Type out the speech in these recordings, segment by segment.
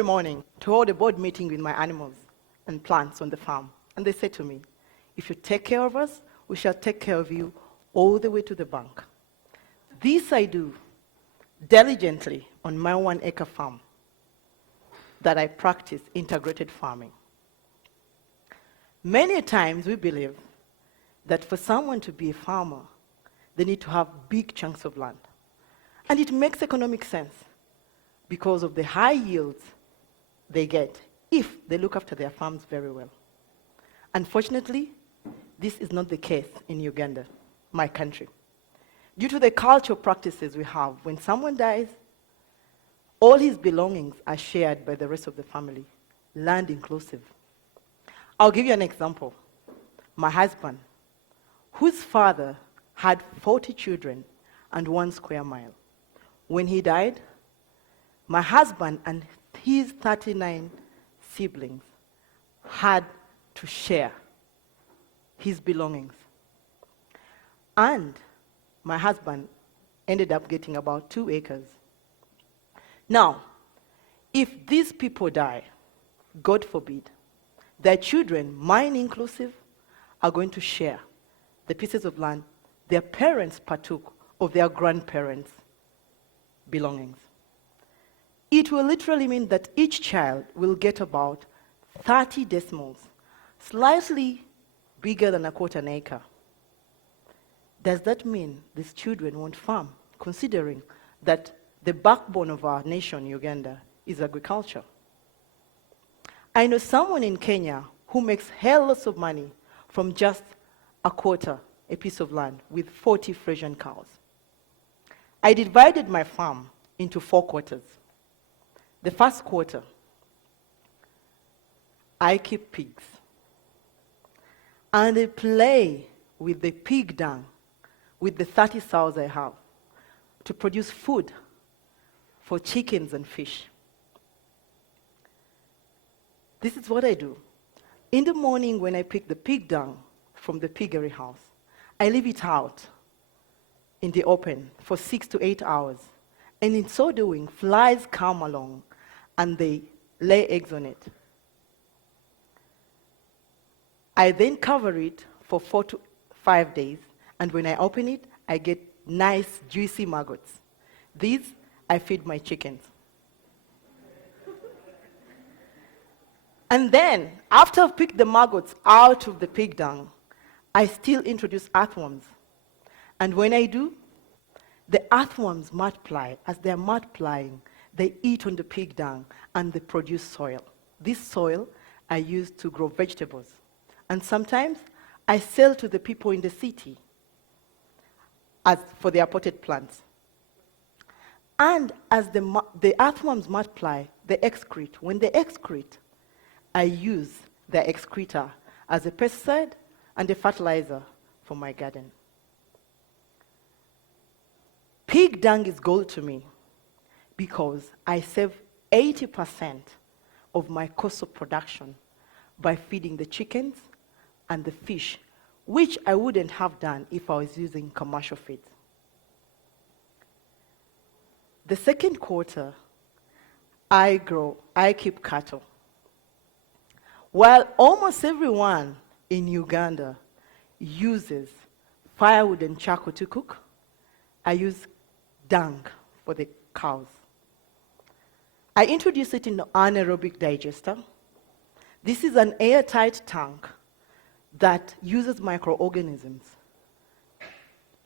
every morning to hold a board meeting with my animals and plants on the farm. And they said to me, if you take care of us, we shall take care of you all the way to the bank. This I do diligently on my 1-acre farm that I practice integrated farming. Many times we believe that for someone to be a farmer, they need to have big chunks of land. And it makes economic sense because of the high yields they get if they look after their farms very well. Unfortunately, this is not the case in Uganda, my country. Due to the cultural practices we have, when someone dies, all his belongings are shared by the rest of the family, land inclusive. I'll give you an example. My husband, whose father had 40 children and 1 square mile. When he died, my husband and his 39 siblings had to share his belongings. And my husband ended up getting about 2 acres. Now, if these people die, God forbid, their children, mine inclusive, are going to share the pieces of land their parents partook of their grandparents' belongings. It will literally mean that each child will get about 30 decimals, slightly bigger than a quarter acre. Does that mean these children won't farm, considering that the backbone of our nation, Uganda, is agriculture? I know someone in Kenya who makes hell lots of money from just a quarter, a piece of land, with 40 Frisian cows. I divided my farm into 4 quarters. The first quarter, I keep pigs. And I play with the pig dung, with the 30 sows I have, to produce food for chickens and fish. This is what I do. In the morning when I pick the pig dung from the piggery house, I leave it out in the open for 6 to 8 hours. And in so doing, flies come along and they lay eggs on it. I then cover it for 4 to 5 days, and when I open it, I get nice, juicy maggots. These I feed my chickens. And then, after I've picked the maggots out of the pig dung, I still introduce earthworms. And when I do, the earthworms multiply. As they're multiplying, they eat on the pig dung and they produce soil. This soil I use to grow vegetables. And sometimes I sell to the people in the city as for their potted plants. And as the earthworms multiply, they excrete. When they excrete, I use their excreta as a pesticide and a fertilizer for my garden. Pig dung is gold to me because I save 80% of my cost of production by feeding the chickens and the fish, which I wouldn't have done if I was using commercial feeds. The second quarter, I keep cattle. While almost everyone in Uganda uses firewood and charcoal to cook, I use dung for the cows. I introduce it in an anaerobic digester. This is an airtight tank that uses microorganisms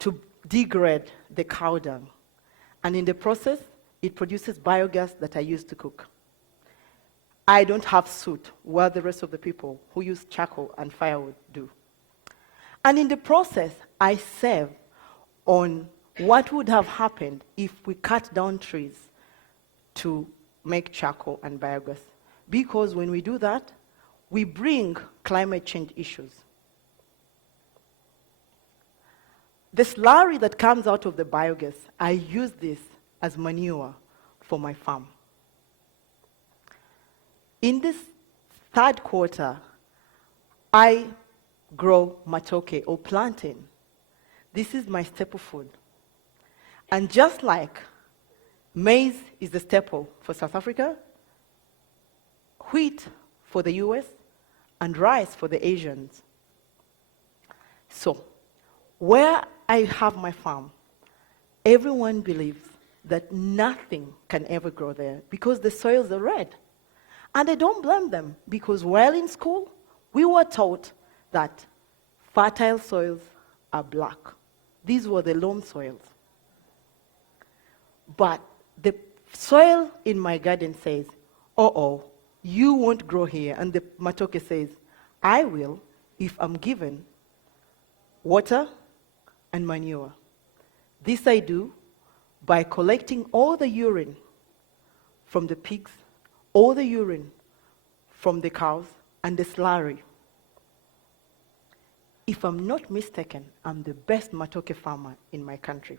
to degrade the cow dung. And in the process, it produces biogas that I use to cook. I don't have soot, while the rest of the people who use charcoal and firewood do. And in the process, I save on what would have happened if we cut down trees to make charcoal and biogas. Because when we do that, we bring climate change issues. The slurry that comes out of the biogas, I use this as manure for my farm. In this third quarter, I grow matoke or plantain. This is my staple food. And just like maize is the staple for South Africa, wheat for the US, and rice for the Asians. So, where I have my farm, everyone believes that nothing can ever grow there because the soils are red. And I don't blame them, because while in school, we were taught that fertile soils are black. These were the loam soils. But the soil in my garden says, uh-oh, you won't grow here. And the matoke says, I will if I'm given water and manure. This I do by collecting all the urine from the pigs, all the urine from the cows, and the slurry. If I'm not mistaken, I'm the best matoke farmer in my country.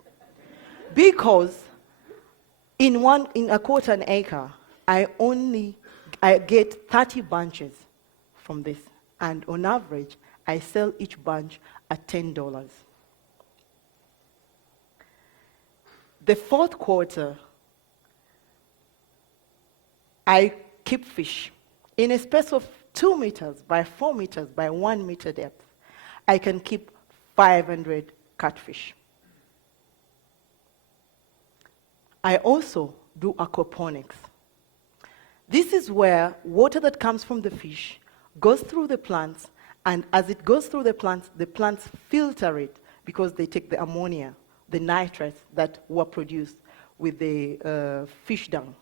Because in a quarter an acre, I get 30 bunches from this. And on average, I sell each bunch at $10. The fourth quarter, I keep fish. In a space of 2 meters by 4 meters by 1 meter depth, I can keep 500 catfish. I also do aquaponics. This is where water that comes from the fish goes through the plants, and as it goes through the plants filter it because they take the ammonia, the nitrates that were produced with the fish dung.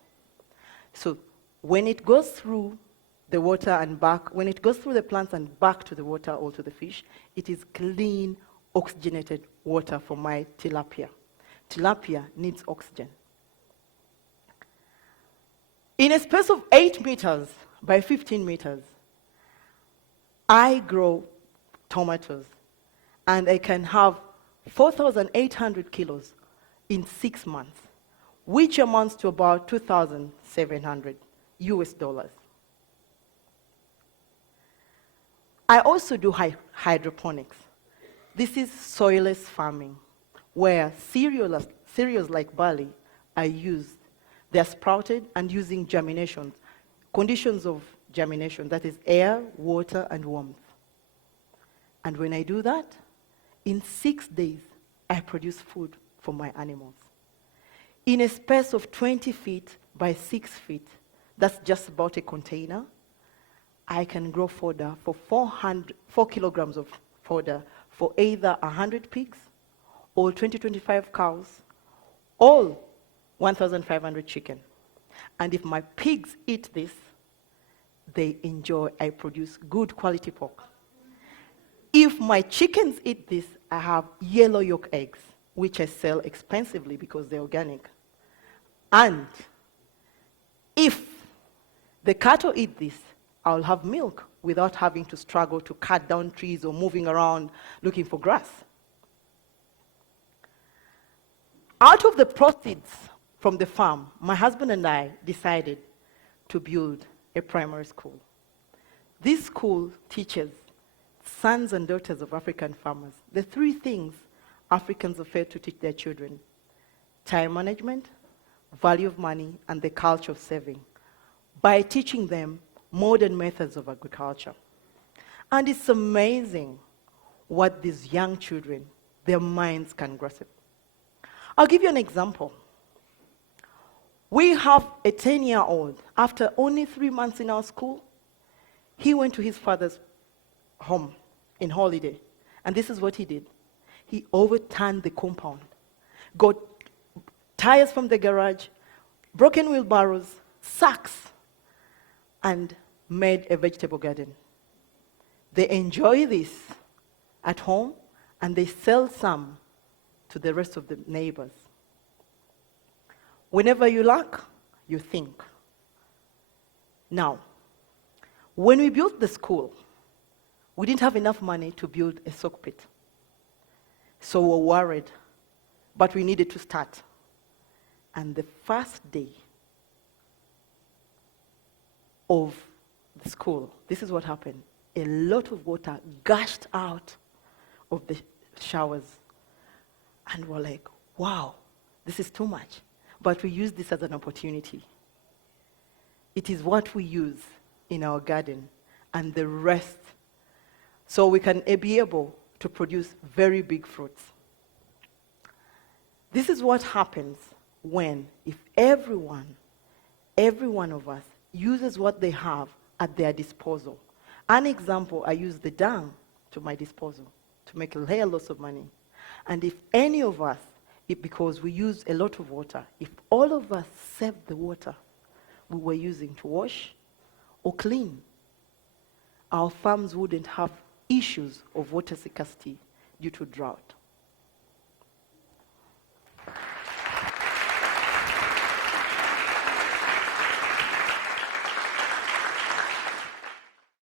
So when it goes through the water and back, when it goes through the plants and back to the water or to the fish, it is clean, oxygenated water for my tilapia. Tilapia needs oxygen. In a space of 8 meters by 15 meters, I grow tomatoes, and I can have 4,800 kilos in 6 months, which amounts to about 2,700 US dollars. I also do hydroponics. This is soilless farming, where cereals like barley are used. They're sprouted and using germination, conditions of germination, that is air, water, and warmth. And when I do that, in 6 days, I produce food for my animals. In a space of 20 feet by 6 feet, that's just about a container, I can grow fodder for 4 kilograms of fodder for either 100 pigs or 25 cows, or 1,500 chicken. And if my pigs eat this, they enjoy, I produce good quality pork. If my chickens eat this, I have yellow yolk eggs, which I sell expensively because they're organic. And if the cattle eat this, I'll have milk without having to struggle to cut down trees or moving around looking for grass. Out of the proceeds from the farm, my husband and I decided to build a primary school. This school teaches sons and daughters of African farmers the 3 things Africans are failed to teach their children: time management, value of money, and the culture of saving, by teaching them modern methods of agriculture. And it's amazing what these young children, their minds can grasp. I'll give you an example. We have a 10-year-old. After only 3 months in our school, he went to his father's home in holiday. And this is what he did. He overturned the compound, got tires from the garage, broken wheelbarrows, sacks, and made a vegetable garden. They enjoy this at home, and they sell some to the rest of the neighbors. Whenever you lack, you think. Now, when we built the school, we didn't have enough money to build a soak pit. So we were worried, but we needed to start. And the first day of the school, this is what happened. A lot of water gushed out of the showers. And we're like, wow, this is too much. But we use this as an opportunity. It is what we use in our garden and the rest, so we can be able to produce very big fruits. This is what happens when, if every one of us uses what they have at their disposal. An example, I use the dung to my disposal to make a lot of money. And if any of us, because we use a lot of water, if all of us saved the water we were using to wash or clean, our farms wouldn't have issues of water scarcity due to drought.